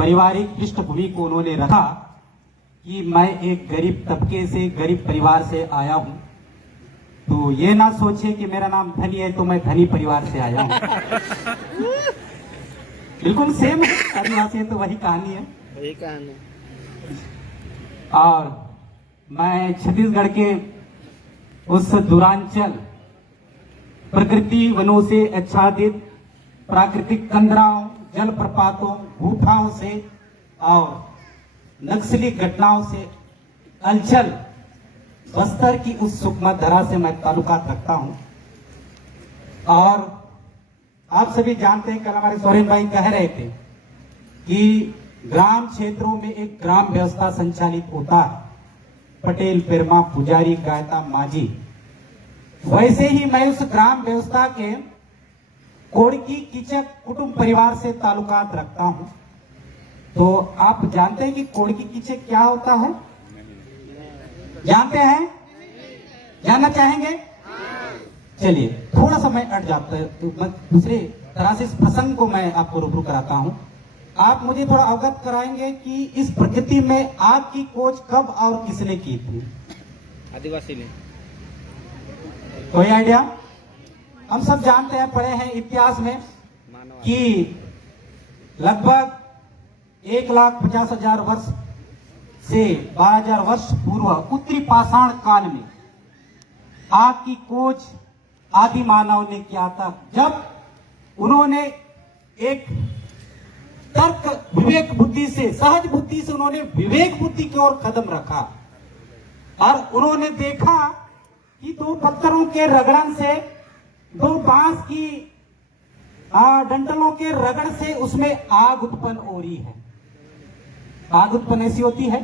पारिवारिक पृष्ठभूमि को उन्होंने रखा कि मैं एक गरीब तबके से, गरीब परिवार से आया हूं, तो ये ना सोचे कि मेरा नाम धनी है तो मैं धनी परिवार से आया हूं। बिल्कुल सेम है, आदिवासी तो वही कहानी है। वही कहानी। और मैं छत्तीसगढ़ के उस दूरांचल प्रकृति वनों से आच्छादित प्राकृतिक कंदराओं, जलप्रपातों, गुफाओं से और नक्सली घटनाओं से अलचल बस्तर की उस सुकमा धरा से मैं ताल्लुकात रखता हूं। और आप सभी जानते हैं, कल हमारे सोरेन भाई कह रहे थे कि ग्राम क्षेत्रों में एक ग्राम व्यवस्था संचालित होता है, पटेल, पेरमा, पुजारी, गायता, माझी। वैसे ही मैं उस ग्राम व्यवस्था के कोड़की किचक कुटुंब परिवार से ताल्लुकात रखता हूं। तो आप जानते हैं कि कोड़की किचक क्या होता है? जानते हैं? जानना चाहेंगे? चलिए, थोड़ा सा मैं अट जाता है, तो मैं दूसरे तरह से इस प्रसंग को मैं आपको रूबरू कराता हूं। आप मुझे थोड़ा अवगत कराएंगे कि इस प्रकृति में आग की खोज कब और किसने की थी? आदिवासी ने। कोई आइडिया? हम सब जानते हैं, पढ़े हैं इतिहास में कि लगभग 1,50,000 वर्ष से 12,000 वर्ष पूर्व उत्तरी पाषाण काल में आग की खोज आदि मानव ने किया था, जब उन्होंने एक तर्क विवेक बुद्धि से, सहज बुद्धि से उन्होंने विवेक बुद्धि की ओर कदम रखा और उन्होंने देखा कि दो पत्थरों के रगड़न से, दो बांस की डंठलों के रगड़ से उसमें आग उत्पन्न हो रही है। आग उत्पन्न ऐसी होती है?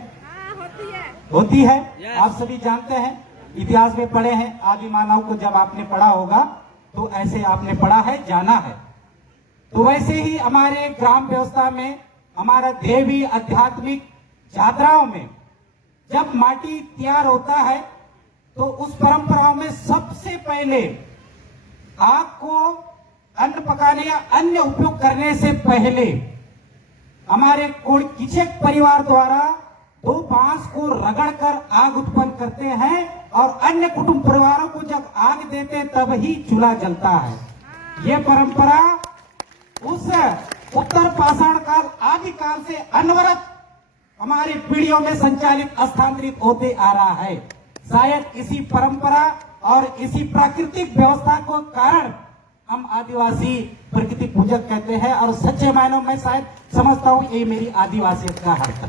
होती है। आप सभी जानते हैं, इतिहास में पढ़े हैं, आदि मानव को जब आपने पढ़ा होगा तो ऐसे आपने पढ़ा है, जाना है। तो वैसे ही हमारे ग्राम व्यवस्था में, हमारा देवी आध्यात्मिक यात्राओं में जब माटी तैयार होता है तो उस परंपराओं में सबसे पहले आग को अन्न पकाने या अन्य उपयोग करने से पहले हमारे किचक परिवार द्वारा दो बांस को रगड़कर आग उत्पन्न करते हैं और अन्य कुटुंब परिवारों को जब आग देते तब ही चूल्हा जलता है। ये परंपरा उस उत्तर पाषाण काल आदि काल से अनवरत हमारी पीढ़ियों में संचालित, स्थानांतरित होते आ रहा है। शायद इसी परंपरा और इसी प्राकृतिक व्यवस्था को कारण हम आदिवासी प्रकृति पूजक कहते हैं और सच्चे मायनों में शायद समझता हूं ये मेरी आदिवासियत का हक है।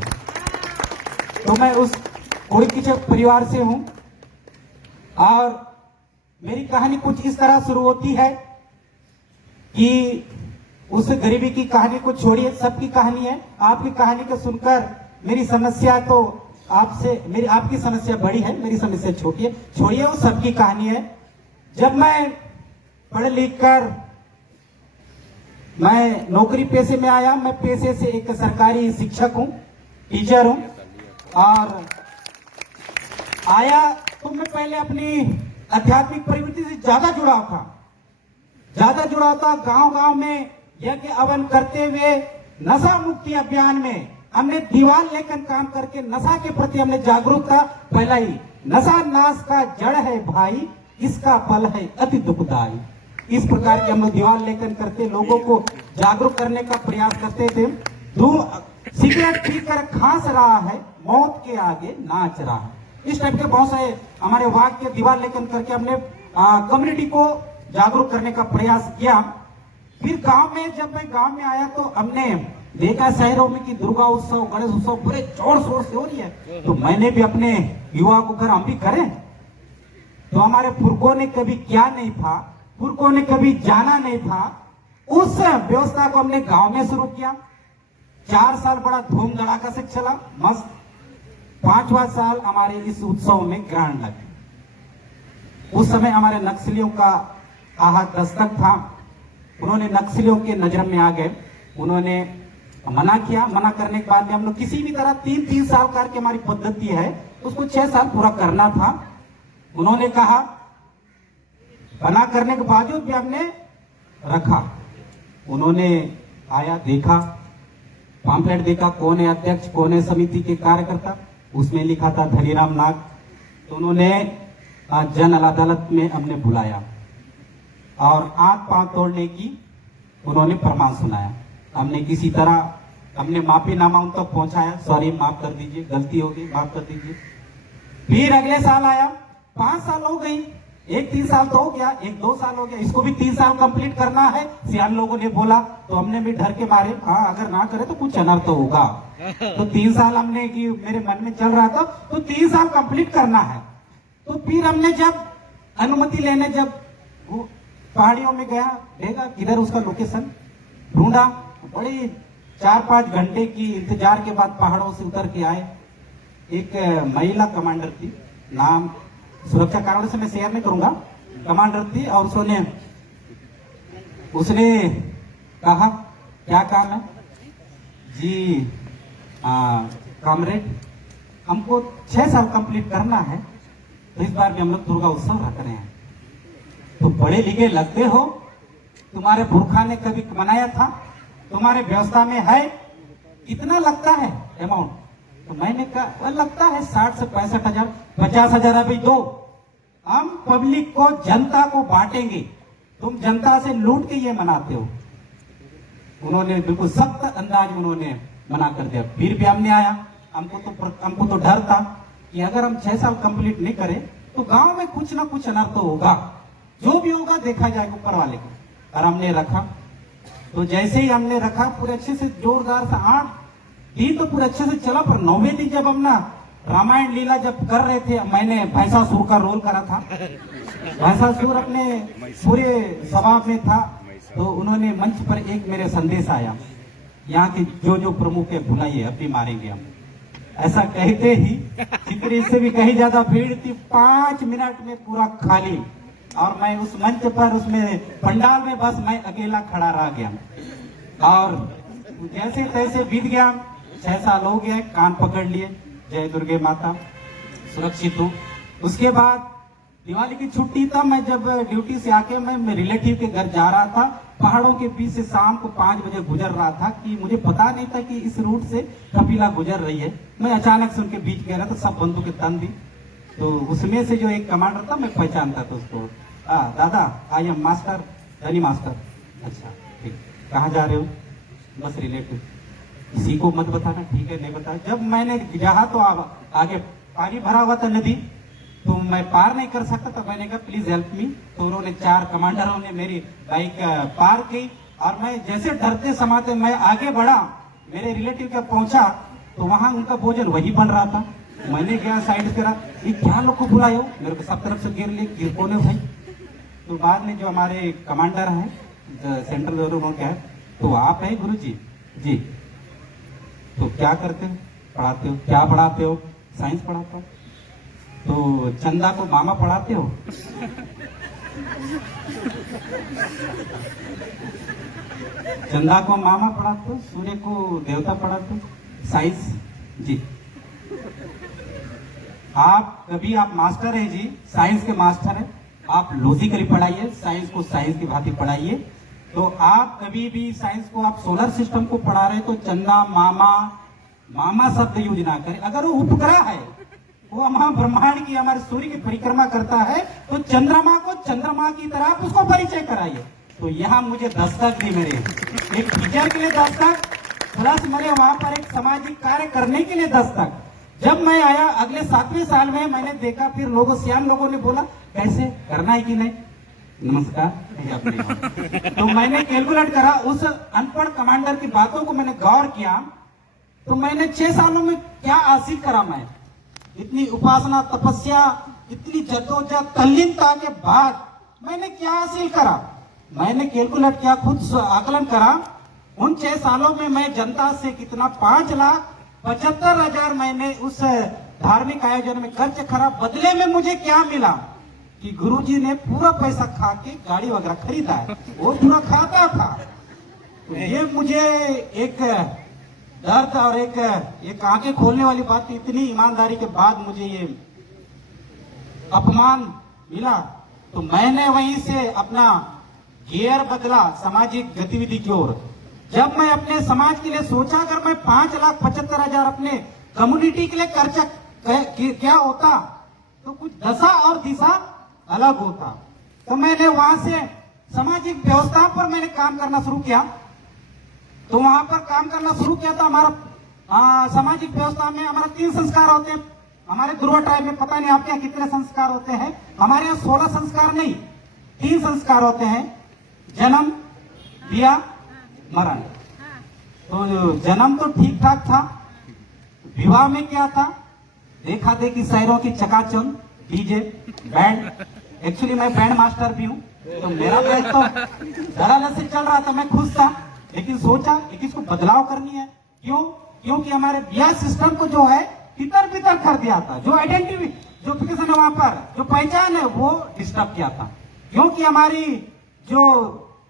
तो मैं उस कोड़की परिवार से हूं और मेरी कहानी कुछ इस तरह शुरू होती है कि उस गरीबी की कहानी को छोड़िए, सबकी कहानी है। आपकी कहानी को सुनकर मेरी समस्या तो आपकी समस्या बड़ी है, मेरी समस्या छोटी है, छोड़िए, वो सबकी कहानी है। जब मैं पढ़ लिख कर मैं नौकरी पेशे में आया, मैं पेशे से एक सरकारी शिक्षक हूं, टीचर हूं, और आया तो मैं पहले अपनी आध्यात्मिक प्रवृत्ति से ज्यादा जुड़ाव था। गांव-गांव में यज्ञ हवन करते हुए नशा मुक्ति अभियान में हमने दीवार लेकर काम करके नशा के प्रति हमने जागरूकता फैलाई। नशा नाश का जड़ है भाई, इसका फल है अति दुखदाई। इस प्रकार के हम लोग दीवार लेकर करते लोगों को जागरूक करने का प्रयास करते थे। सिगरेट पीकर खांस रहा है, मौत के आगे नाच रहा है। इस टाइप के बहुत सारे हमारे वाक्य दीवार लेकर करके हमने कम्युनिटी को जागरूक करने का प्रयास किया। फिर गांव में, जब मैं गांव में आया तो हमने देखा शहरों में कि दुर्गा उत्सव, गणेश उत्सव पूरे जोर शोर से हो रही है, तो मैंने भी अपने युवा को कर हम भी करें। तो हमारे पुरखों ने कभी किया नहीं था, पुरखों ने कभी जाना नहीं था, उस व्यवस्था को हमने गांव में शुरू किया। 4 साल बड़ा धूम धड़ाका से चला, मस्त। 5वां साल हमारे इस उत्सव में ग्रहण लगे। उस समय हमारे नक्सलियों का आहत दस्तक था। उन्होंने नक्सलियों के नजर में आ गए, उन्होंने मना किया। मना करने के बाद में हम लोग किसी भी तरह 3-3 साल की हमारी पद्धति है, उसको 6 साल पूरा करना था। उन्होंने कहा, मना करने के बावजूद भी हमने रखा। उन्होंने आया, देखा, पॉम्पलेट देखा कौन है अध्यक्ष, कौन है समिति के कार्यकर्ता, उसमें लिखा था धनीराम नाग। तो उन्होंने जन अदालत में हमने बुलाया और आंख पांव तोड़ने की उन्होंने प्रमाण सुनाया। हमने किसी तरह हमने माफीनामा उन तक पहुंचाया, सॉरी माफ कर दीजिए, गलती हो गई, माफ कर दीजिए। फिर अगले साल आया, 5 साल हो गई, एक 3 साल तो हो गया, एक 2 साल हो गया, इसको भी 3 साल कंप्लीट करना है। सियान लोगों ने बोला तो हमने भी डर के मारे, हाँ अगर ना करे तो कुछ अनर्थ तो होगा। तो 3 साल हमने कि मेरे मन में चल रहा था तो 3 साल कंप्लीट करना है। तो फिर हमने जब अनुमति लेने जब वो पहाड़ियों में गया, देखा किधर उसका लोकेशन ढूंढा, बड़ी 4-5 घंटे की इंतजार के बाद पहाड़ों से उतर के आए। एक महिला कमांडर थी, नाम सुरक्षा कारणों से मैं शेयर नहीं करूंगा, कमांडर थी। और उसने कहा क्या काम है जी? कॉमरेड हमको 6 साल कंप्लीट करना है, तो इस बार भी हम लोग दुर्गा उत्सव रख रहे हैं। तो पढ़े लिखे लगते हो, तुम्हारे पुरखा ने कभी मनाया था, तुम्हारे व्यवस्था में है, कितना लगता है अमाउंट? तो मैंने कहा लगता है 60 से 65 हजार, 50 हजार अभी दो, हम पब्लिक को जनता को बांटेंगे, तुम जनता से लूट के ये मनाते हो। उन्होंने बिल्कुल सख्त अंदाज उन्होंने मना कर दिया। फिर भी हमने आया, हमको तो डर था कि अगर हम 6 साल कंप्लीट नहीं करें तो गांव में कुछ ना कुछ अनर्थ तो होगा, जो भी होगा देखा जाएगा ऊपर वाले को। और हमने रखा, तो जैसे ही हमने रखा पूरे अच्छे से जोरदार से 8 दिन तो पूरे अच्छे से चला। पर 9वें दिन जब हम ना रामायण लीला जब कर रहे थे, मैंने भैंसासुर का रोल करा था, भैंसासुर अपने पूरे सभा में था। तो उन्होंने मंच पर एक मेरे संदेश आया, यहाँ के जो प्रमुख है बुलाइए, अब भी मारेंगे हम। ऐसा कहते ही जितनी से भी कहीं ज्यादा भीड़ थी, 5 मिनट में पूरा खाली। और मैं उस मंच पर उसमें पंडाल में बस मैं अकेला खड़ा रह गया। और जैसे तैसे बीत गया, 6 साल हो गए, कान पकड़ लिए, जय दुर्गे माता, सुरक्षित हूँ। उसके बाद दिवाली की छुट्टी था, मैं जब ड्यूटी से आके मैं रिलेटिव के घर जा रहा था, पहाड़ों के बीच से शाम को 5 बजे गुजर रहा था कि मुझे पता नहीं था कि इस रूट से कपिला गुजर रही है। मैं अचानक से उनके बीच गया था, सब बंदूकें तन दी। तो उसमें से जो एक कमांडर था, मैं पहचानता था उसको। दादा आई एम मास्टर, धनी मास्टर। अच्छा ठीक, कहाँ जा रहे हो? बस रिलेटिव। किसी को मत बताना, ठीक है नहीं बताया। जब मैंने जहा तो आगे पानी भरा हुआ था नदी, तो मैं पार नहीं कर सकता, तो मैंने कहा प्लीज हेल्प मी। तो उन्होंने 4 कमांडरों ने मेरी बाइक पार की, और मैं जैसे डरते समाते मैं आगे बढ़ा, मेरे रिलेटिव के पहुंचा तो वहां उनका भोजन वही बन रहा था। मैंने क्या साइड करा, ये क्या लोग को बुलाए हो? मेरे को सब तरफ से घेर लिए, गिर कोने भाई। तो बाद में जो हमारे कमांडर हैं सेंट्रल जोन के, तो आप है गुरु जी? जी। तो क्या करते हो? पढ़ाते हो? क्या पढ़ाते हो? साइंस पढ़ाता हूँ। तो चंदा को मामा पढ़ाते हो? चंदा को मामा पढ़ाते हो, सूर्य को देवता पढ़ाते हो, साइंस जी। आप मास्टर हैं जी, साइंस के मास्टर हैं, आप लॉजिकली पढ़ाइए, साइंस को साइंस की भांति पढ़ाइए। तो आप कभी भी साइंस को आप सोलर सिस्टम को पढ़ा रहे तो चंदा मामा शब्द यूज ना करें। अगर वो उपग्रह है, वो हमारा ब्रह्मांड की, हमारे सूर्य की परिक्रमा करता है, तो चंद्रमा को चंद्रमा की तरह आप उसको परिचय कराइए। तो यहाँ मुझे दस्तक दी, मेरे एक टीचर के लिए दस्तक, प्लस मैंने वहां पर एक सामाजिक कार्य करने के लिए दस्तक। जब मैं आया अगले 7वें साल में, मैंने देखा फिर सियान लोगों ने बोला कैसे करना है कि नहीं, नमस्कार तो मैंने कैलकुलेट करा, उस अनपढ़ कमांडर की बातों को मैंने गौर किया। तो मैंने 6 सालों में क्या हासिल करा, मैं इतनी उपासना, तपस्या, इतनी जद्दोजहद, तल्लीनता के बाद मैंने क्या हासिल करा, मैंने कैलकुलेट किया, खुद आकलन करा। उन 6 सालों में मैं जनता से कितना 5,75,000 मैंने उस धार्मिक आयोजन में खर्च करा। बदले में मुझे क्या मिला कि गुरुजी ने पूरा पैसा खा के गाड़ी वगैरह खरीदा है, वो पूरा खाता था। तो ये मुझे एक दर्द और एक आंखें खोलने वाली बात थी। इतनी ईमानदारी के बाद मुझे ये अपमान मिला, तो मैंने वहीं से अपना गियर बदला सामाजिक गतिविधि की ओर। जब मैं अपने समाज के लिए सोचा, अगर मैं 5,75,000 अपने कम्युनिटी के लिए खर्चा क्या होता तो कुछ दशा और दिशा अलग होता। तो मैंने वहां से सामाजिक व्यवस्था पर मैंने काम करना शुरू किया। तो वहां पर काम करना शुरू किया था। हमारा सामाजिक व्यवस्था में हमारा 3 संस्कार होते हैं। हमारे ध्रुवा ट्राइब में पता नहीं आपके यहाँ कितने संस्कार होते हैं। हमारे यहाँ 16 संस्कार नहीं, 3 संस्कार होते हैं, जन्म, ब्याह, मरण। तो जन्म तो ठीक ठाक था। विवाह में क्या था, देखा देखी शहरों की चकाचौंध, डीजे, बैंड। एक्चुअली मैं बैंड मास्टर भी हूँ, तो मेरा बैंड तो धड़ाधड़ से चल रहा था, मैं खुश था। लेकिन सोचा कि इसको बदलाव करनी है। क्यों? क्योंकि हमारे ब्याह सिस्टम को जो है तितर बितर कर दिया था। जो आइडेंटिटी, जो है वहां पर जो पहचान है वो डिस्टर्ब किया था। क्योंकि हमारी जो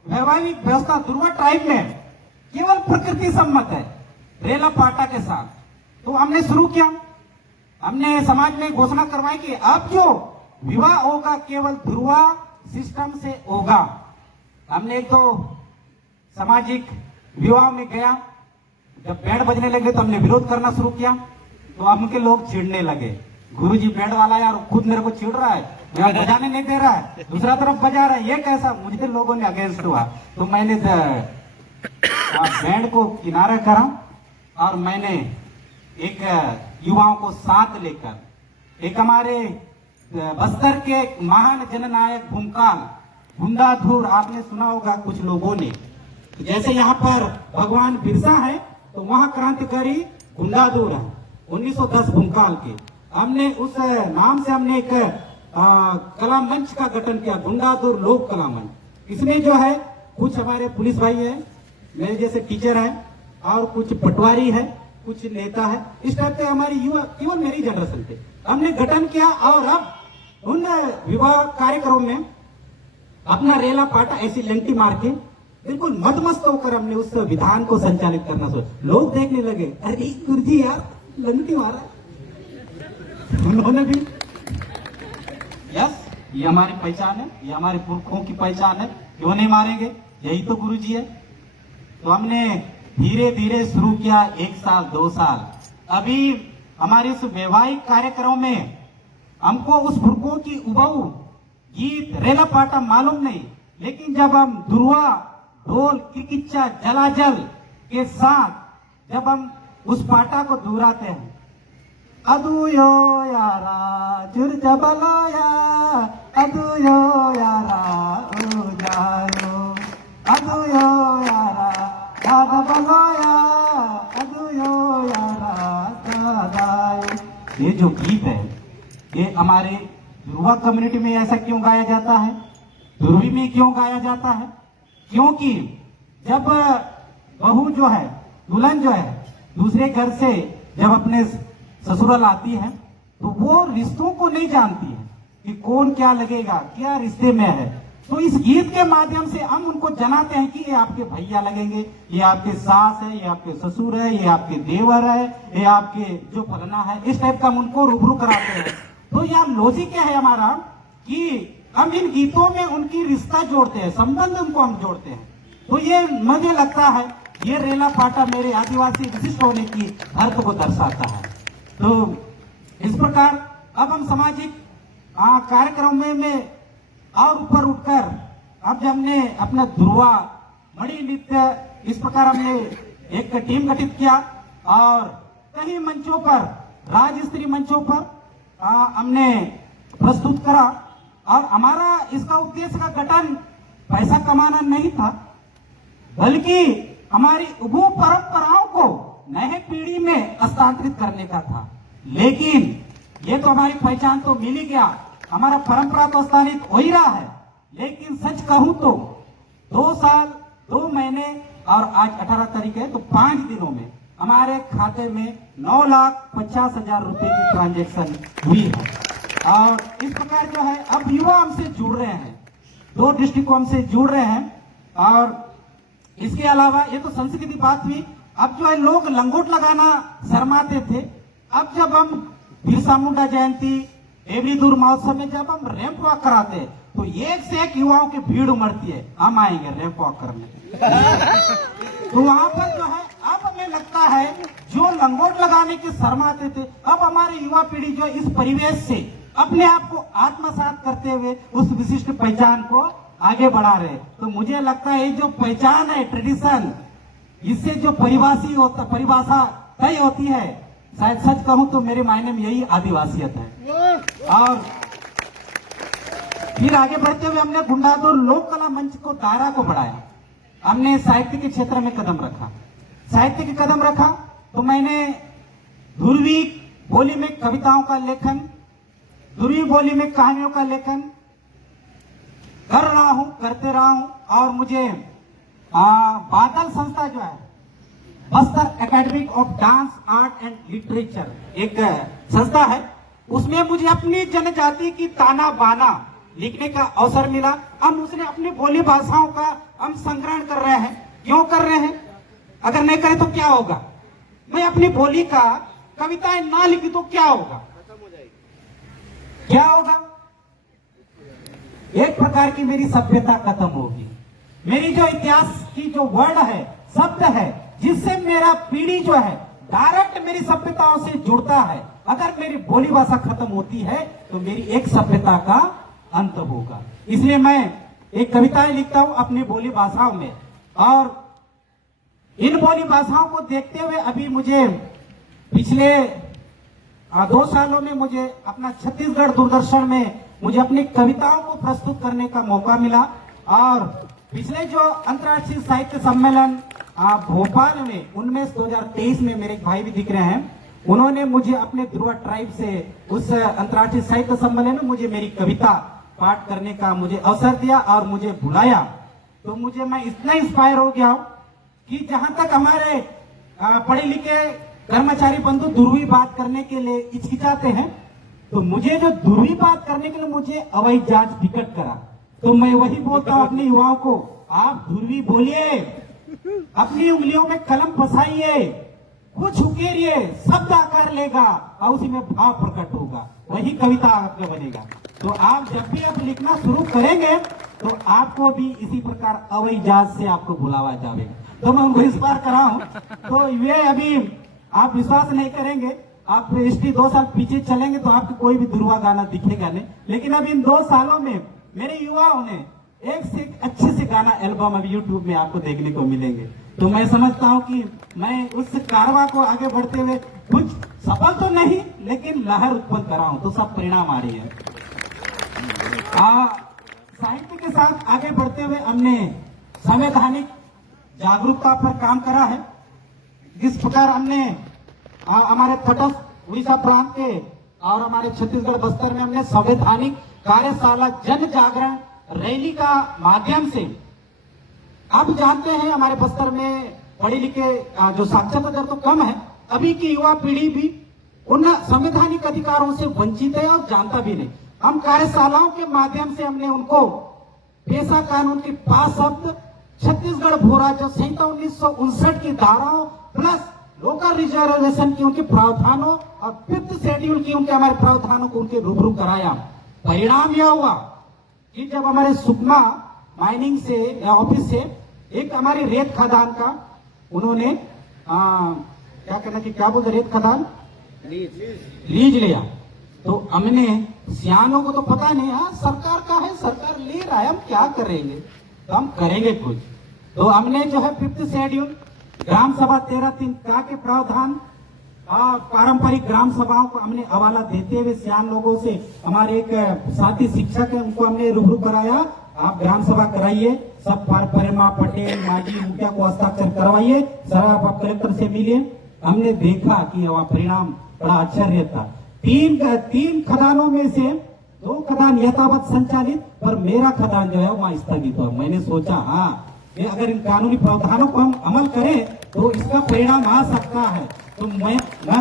वैवाहिक व्यवस्था ध्रुवा ट्राइब में केवल प्रकृति सम्मत है, रेला पाटा के साथ। तो हमने शुरू किया, हमने समाज में घोषणा करवाई कि अब जो विवाह होगा केवल ध्रुवा सिस्टम से होगा। हमने एक तो सामाजिक विवाह में गया, जब बैंड बजने लगे तो हमने विरोध करना शुरू किया। तो हमके लोग चिढ़ने लगे, गुरुजी बैंड वाला यार खुद मेरे को चिढ़ रहा है, मेरा बजाने नहीं दे रहा है, दूसरा तरफ बजा रहा है, ये कैसा। मुझे लोगों ने अगेंस्ट हुआ। तो मैंने बैंड को किनारा करा और मैंने एक युवाओं को साथ लेकर एक हमारे बस्तर के महान जननायक भूमकाल गुंडाधुर, आपने सुना होगा कुछ लोगों ने, जैसे यहाँ पर भगवान बिरसा है तो वहां क्रांतिकारी गुंडाधुर है 1910 भूमकाल के। हमने उस नाम से हमने एक कला मंच का गठन किया, गुंडाधुर लोक कला मंच। इसमें जो है कुछ हमारे पुलिस भाई है, मेरे जैसे टीचर है, और कुछ पटवारी है, कुछ नेता है। इस टाइप के हमारी युवा केवल मेरी जनरेशन थे। हमने गठन किया और अब उन विवाह कार्यक्रम में अपना रेला पाटा ऐसी लंटी मार के बिल्कुल मदमस्त होकर हमने उस विधान को संचालित करना सोचा। लोग देखने लगे, अरे गुरुजी यार लंटी मारा। उन्होंने भी यस, ये हमारी पहचान है, ये हमारे पुरखों की पहचान है, क्यों नहीं मारेंगे, यही तो गुरुजी है। तो हमने धीरे धीरे शुरू किया, 1 साल 2 साल। अभी हमारे इस वैवाहिक कार्यक्रम में हमको उस पुरखों की उबाऊ गीत रेला पाटा मालूम नहीं, लेकिन जब हम ध्रुवा ढोल किकिच्चा जलाजल के साथ जब हम उस पाटा को दोहराते हैं, अदुयो यारा जुर जबलाया, अदुयो यारा ओ जायो, अदुयो यारा दादा बलाया, अदुयो यारा दादायो। ये जो गीत है ये हमारे ध्रुवा कम्युनिटी में ऐसा क्यों गाया जाता है, ध्रुवी में क्यों गाया जाता है? क्योंकि जब बहू जो है, दुल्हन जो है, दूसरे घर से जब अपने ससुराल आती है तो वो रिश्तों को नहीं जानती है कि कौन क्या लगेगा, क्या रिश्ते में है। तो इस गीत के माध्यम से हम उनको जनाते हैं कि ये आपके भैया लगेंगे, ये आपके सास है, ये आपके ससुर है, ये आपके देवर है, ये आपके जो फलना है। इस टाइप का हम उनको रूबरू कराते हैं। तो यार लॉजिक क्या है हमारा कि हम इन गीतों में उनकी रिश्ता जोड़ते हैं, संबंध उनको हम जोड़ते हैं। तो ये मुझे लगता है ये रेला पाटा मेरे आदिवासी विशिष्ट होने की अर्थ को दर्शाता है। तो इस प्रकार अब हम सामाजिक कार्यक्रम में और ऊपर उठकर अब जब हमने अपना ध्रुवा मणि नृत्य इस प्रकार हमने एक टीम गठित किया और कई मंचों पर, राज्य स्तरीय मंचों पर हमने प्रस्तुत करा। और हमारा इसका उद्देश्य का गठन पैसा कमाना नहीं था, बल्कि हमारी उभू परंपराओं को नए पीढ़ी में हस्तांतरित करने का था। लेकिन ये तो हमारी पहचान तो मिल ही गया, हमारा परंपरा तो हस्तांतरित हो ही रहा है। लेकिन सच कहूं तो 2 साल 2 महीने और आज 18 तारीख है, तो 5 दिनों में हमारे खाते में 9,50,000 रुपए की ट्रांजैक्शन हुई है। और इस प्रकार जो है अब युवा हमसे जुड़ रहे हैं, 2 डिस्ट्रिक्ट हमसे जुड़ रहे हैं। और इसके अलावा ये तो संस्कृति बात हुई। अब जो है लोग लंगोट लगाना शर्माते थे, अब जब हम बिरसा मुंडा जयंती, एवरी दूर महोत्सव में जब हम रैंप वॉक कराते तो एक से एक युवाओं की भीड़ उमड़ती है, हम आएंगे रैंप वॉक करने। तो वहां पर जो है अब हमें लगता है जो लंगोट लगाने के शर्माते थे, अब हमारी युवा पीढ़ी जो इस परिवेश से अपने आप को आत्मसात करते हुए उस विशिष्ट पहचान को आगे बढ़ा रहे। तो मुझे लगता है ये जो पहचान है, ट्रेडिशन, इससे जो परिभाषा तय होती है, शायद सच कहूं तो मेरे मायने में यही आदिवासियत है। और फिर आगे बढ़ते हुए हमने गुंडादुर लोक कला मंच को दायरा को बढ़ाया, हमने साहित्य के क्षेत्र में कदम रखा। साहित्य के कदम रखा तो मैंने ध्रुवी बोली में कविताओं का लेखन, ध्रुवी बोली में कहानियों का लेखन कर रहा हूं, करते रहा हूं। और मुझे बादल संस्था जो है, Bastar academy of dance art and literature एक संस्था है, उसमें मुझे अपनी जनजाति की ताना बाना लिखने का अवसर मिला। हम उसने अपनी बोली भाषाओं का हम संग्रहण कर रहे हैं। क्यों कर रहे हैं? अगर नहीं करें तो क्या होगा? मैं अपनी बोली का कविताएं ना लिखी तो क्या होगा? क्या होगा? एक प्रकार की मेरी सभ्यता खत्म होगी। मेरी जो इतिहास की जो वर्ड है, शब्द है, जिससे मेरा पीढ़ी जो है डायरेक्ट मेरी सभ्यताओं से जुड़ता है, अगर मेरी बोली भाषा खत्म होती है तो मेरी एक सभ्यता का अंत होगा। इसलिए मैं एक कविताएं लिखता हूं अपनी बोली भाषाओं में। और इन बोली भाषाओं को देखते हुए अभी मुझे पिछले 2 सालों में मुझे अपना छत्तीसगढ़ दूरदर्शन में मुझे अपनी कविताओं को प्रस्तुत करने का मौका मिला। और पिछले जो अंतर्राष्ट्रीय साहित्य सम्मेलन भोपाल में 2023 में मेरे एक भाई भी दिख रहे हैं, उन्होंने मुझे अपने ध्रुवा ट्राइब से उस अंतर्राष्ट्रीय साहित्य सम्मेलन में मुझे मेरी कविता पाठ करने का मुझे अवसर दिया और मुझे बुलाया। तो मुझे मैं इतना इंस्पायर हो गया हूं कि जहां तक हमारे पढ़े लिखे कर्मचारी बंधु ध्रुवी बात करने के लिए हिचकिचाते हैं, तो मुझे जो ध्रुवी बात करने के लिए मुझे हवाई जहाज टिकट करा, तो मैं वही बोलता हूं अपने युवाओं को, आप ध्रुवी बोलिए, अपनी उंगलियों में कलम फंसाइए, कुछ उकेरिए, शब्द आकार लेगा और उसी में भाव प्रकट होगा, वही कविता आपका बनेगा। तो आप जब भी आप लिखना शुरू करेंगे तो आपको भी इसी प्रकार हवाई जहाज से आपको बुलावा जाएगा। तो मैं उनको इस बार करा हूं। तो ये अभी आप विश्वास नहीं करेंगे, आप हिस्ट्री 2 साल पीछे चलेंगे तो आपको कोई भी ध्रुवा गाना दिखेगा नहीं, लेकिन अब इन 2 सालों में मेरे युवाओं ने एक से एक अच्छे से गाना एल्बम अभी यूट्यूब में आपको देखने को मिलेंगे। तो मैं समझता हूं कि मैं उस कारवा को आगे बढ़ते हुए कुछ सफल तो नहीं लेकिन लहर उत्पन्न कर रहा हूं, तो सब परिणाम आ रही है। साहित्य के साथ आगे बढ़ते हुए हमने संवैधानिक जागरूकता पर काम करा है। जिस प्रकार हमने हमारे तटस्थ उड़ीसा प्रांत के और हमारे छत्तीसगढ़ बस्तर में हमने संवैधानिक कार्यशाला जन जागरण रैली का माध्यम से, आप जानते हैं हमारे बस्तर में पढ़े लिखे जो साक्षरता दर तो कम है, अभी की युवा पीढ़ी भी उन संवैधानिक अधिकारों से वंचित है और जानता भी नहीं। हम कार्यशालाओं के माध्यम से हमने उनको पेशा कानून की 5 शब्द, छत्तीसगढ़ भू राज्य संहिता 1959 की धाराओं प्लस लोकल रिजर्वेशन की उनके प्रावधानों और 5th शेड्यूल की उनके हमारे प्रावधानों को उनके रूबरू कराया। परिणाम यह हुआ कि जब हमारे सुकमा माइनिंग से ऑफिस से एक हमारी रेत खदान का उन्होंने क्या कहना कि क्या बोलते, रेत खदान लीज लिया, तो हमने सियानों को तो पता नहीं, सरकार का है, सरकार ले रहा है, हम क्या करेंगे, तो हम करेंगे कुछ। तो हमने जो है 5th शेड्यूल ग्राम सभा 13(3) का के प्रावधान पारंपरिक ग्राम सभाओं को हमने हवाला देते हुए सियान लोगों से, हमारे एक साथी शिक्षक है उनको हमने रूबरू कराया, आप ग्राम सभा कराइए, सब परमा पटेल माजी मुखिया को हस्ताक्षर करवाइए, सर आप कलेक्टर से मिलिए। हमने देखा कि वह परिणाम बड़ा आश्चर्य था। 3 खदानों में से 2 खदान यथावत संचालित, पर मेरा खदान जो है वहां स्थगित हुआ। मैंने सोचा अगर इन कानूनी प्रावधानों को हम अमल करें तो इसका परिणाम आ सकता है। तो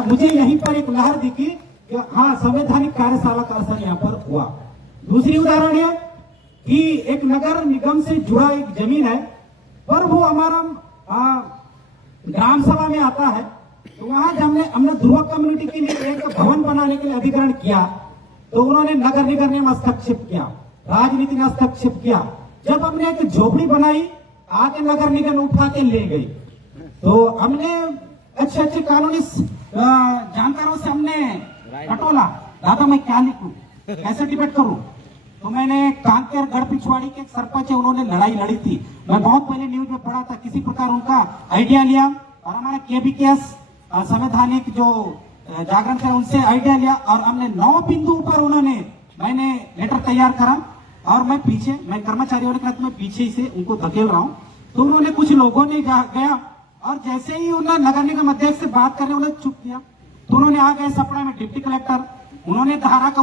मुझे यहीं पर एक लहर दिखी कि संवैधानिक कार्यशाला का असर यहाँ पर हुआ। दूसरी उदाहरण है कि एक नगर निगम से जुड़ा एक जमीन है, पर वो हमारा ग्राम सभा में आता है, तो वहां जब हमने ध्रुवा कम्युनिटी के लिए एक भवन बनाने के लिए अधिग्रहण किया, तो उन्होंने नगर निगम ने हस्तक्षेप किया। राजनीति में हस्तक्षेप किया। जब हमने एक झोपड़ी बनाई, आगे नगर निगम उठा के ले गई। तो हमने अच्छे अच्छे कानूनी जानकारों से हमने पटोला, दादा मैं क्या लिखूं, कैसे डिबेट करूं। तो मैंने कांकेर गढ़ पिछवाड़ी के सरपंच है, उन्होंने लड़ाई लड़ी थी। मैं बहुत पहले न्यूज में पढ़ा था, किसी प्रकार उनका आइडिया लिया और हमारा केबीकेएस संवैधानिक जो जागरण थे उनसे आइडिया लिया और हमने 9 बिंदुओं पर मैंने लेटर तैयार करा और मैं कर्मचारी होने के नाते मैं पीछे से उनको धकेल रहा हूं। तो उन्होंने कुछ लोगों ने गया और जैसे ही उन्होंने नगर निगम अध्यक्ष से बात करने उन्होंने चुप किया। तो उन्होंने आ गए सपना में डिप्टी कलेक्टर, उन्होंने धारा का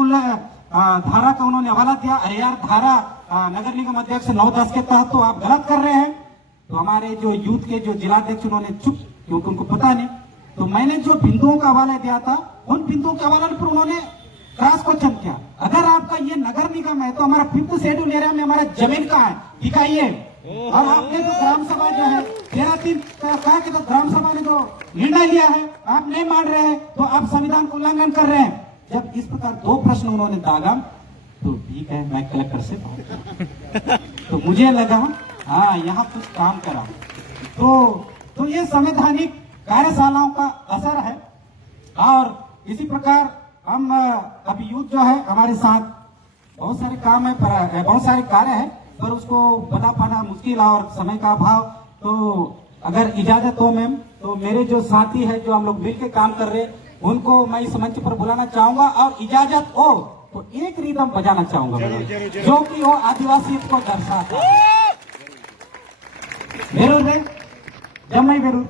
उन्होंने हवाला दिया। अरे यार धारा नगर निगम अध्यक्ष 9-10 के तहत तो आप गलत कर रहे हैं। तो हमारे जो यूथ के जो जिलाध्यक्ष उन्होंने चुप, क्योंकि उनको पता नहीं। तो मैंने जो बिंदुओं का हवाला दिया था उन बिंदुओं के हवाले पर उन्होंने क्रॉस क्वेश्चन किया। अगर आपका ये नगर निगम है तो हमारा 5th शेड्यूल एरिया में हमारा जमीन कहाँ है, दिखाइए। और आपने तो ग्राम सभा जो है 13-3 कहा कि तो ग्राम सभा ने जो निर्णय लिया है आप नहीं मान रहे हैं, तो आप संविधान का उल्लंघन कर रहे हैं। जब इस प्रकार 2 प्रश्न उन्होंने दागा तो ठीक है, मैं कलेक्टर से तो मुझे लगा हाँ यहाँ कुछ काम करा। तो ये संवैधानिक कार्यशालाओं का असर है। और इसी प्रकार हम अभी यूथ जो है हमारे साथ बहुत सारे काम है, बहुत सारे कार्य है, पर उसको बता पाना मुश्किल और समय का अभाव। तो अगर इजाजत हो मैम, तो मेरे जो साथी है जो हम लोग मिलकर काम कर रहे हैं उनको मैं इस मंच पर बुलाना चाहूंगा और इजाजत हो तो एक रिदम बजाना चाहूंगा जो कि वो आदिवासी को दर्शाता है। बेरूर रे जम्मई बेरूर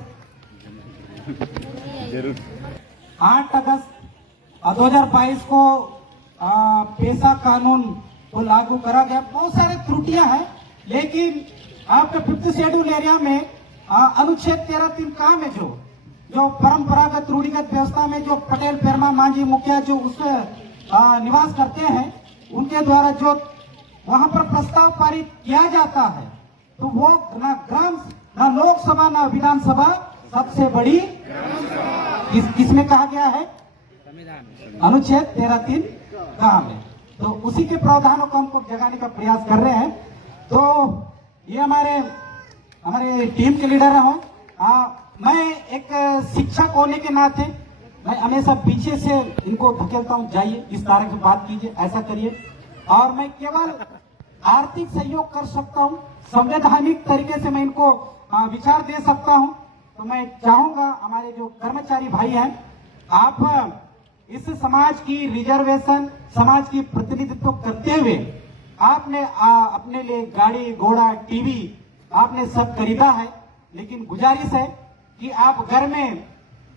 8 अगस्त 2022 को पेशा कानून को लागू करा गया। बहुत सारे त्रुटियां हैं, लेकिन आपके 5th शेड्यूल एरिया में अनुच्छेद 13(3) काम है जो परंपरागत रूढ़िगत व्यवस्था में जो पटेल पेरमा मांझी मुखिया जो उस निवास करते हैं उनके द्वारा जो वहां पर प्रस्ताव पारित किया जाता है, तो वो ना लोकसभा ना विधानसभा सबसे बड़ी किसमें कहा गया है, अनुच्छेद 13(3) काम है। तो उसी के प्रावधानों को हमको जगाने का प्रयास कर रहे हैं। तो ये हमारे टीम के लीडर हैं। मैं एक शिक्षक होने के नाते मैं हमेशा पीछे से इनको धकेलता हूं, जाइए इस तरह की बात कीजिए, ऐसा करिए। और मैं केवल आर्थिक सहयोग कर सकता हूं, संवैधानिक तरीके से मैं इनको विचार दे सकता हूं। तो मैं चाहूंगा हमारे जो कर्मचारी भाई हैं, आप इस समाज की रिजर्वेशन, समाज की प्रतिनिधित्व करते हुए आपने अपने लिए गाड़ी घोड़ा टीवी आपने सब खरीदा है, लेकिन गुजारिश है कि आप घर में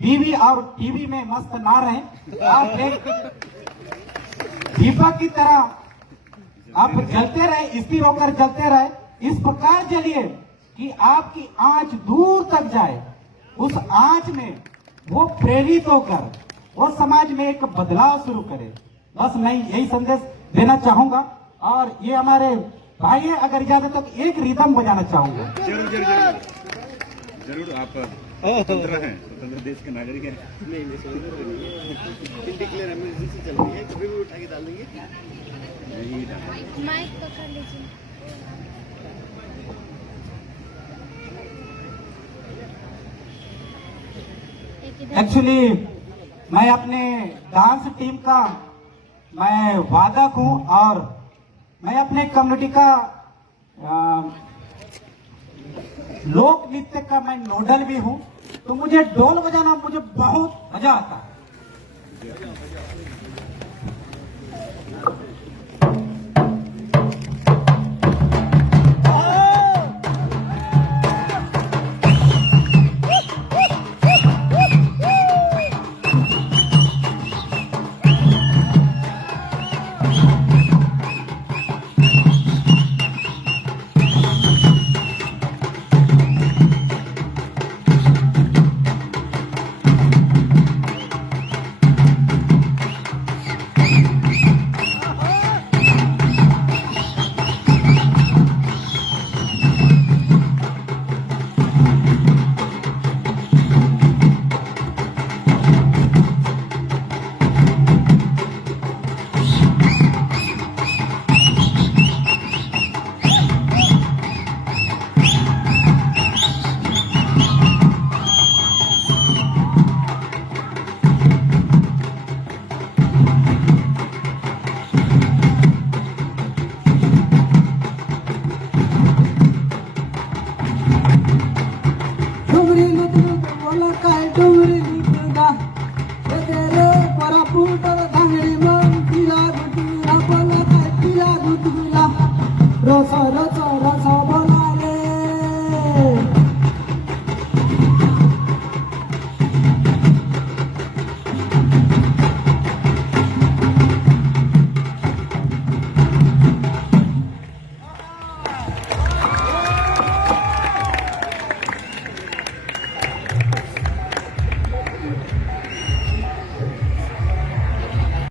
बीवी और टीवी में मस्त ना रहें। आप एक दीपक की तरह आप जलते रहे, स्थिर होकर जलते रहे, इस प्रकार जलिए कि आपकी आंच दूर तक जाए। उस आंच में वो प्रेरित होकर वो समाज में एक बदलाव शुरू करे। बस मैं यही संदेश देना चाहूंगा। और ये हमारे भाई है, अगर इजाजत हो तो एक रिदम बजाना चाहूंगा। जरूर आप स्वतंत्र हैं, स्वतंत्र देश के नागरिक हैं। डिक्लेयर इमरजेंसी चल रही है, कभी भी उठा के डाल देंगे। माइक पकड़ लीजिए। एक्चुअली मैं अपने डांस टीम का मैं वादक हूं और मैं अपने कम्युनिटी का लोक नृत्य का मैं नोडल भी हूं। तो मुझे ढोल बजाना मुझे बहुत मजा आता है।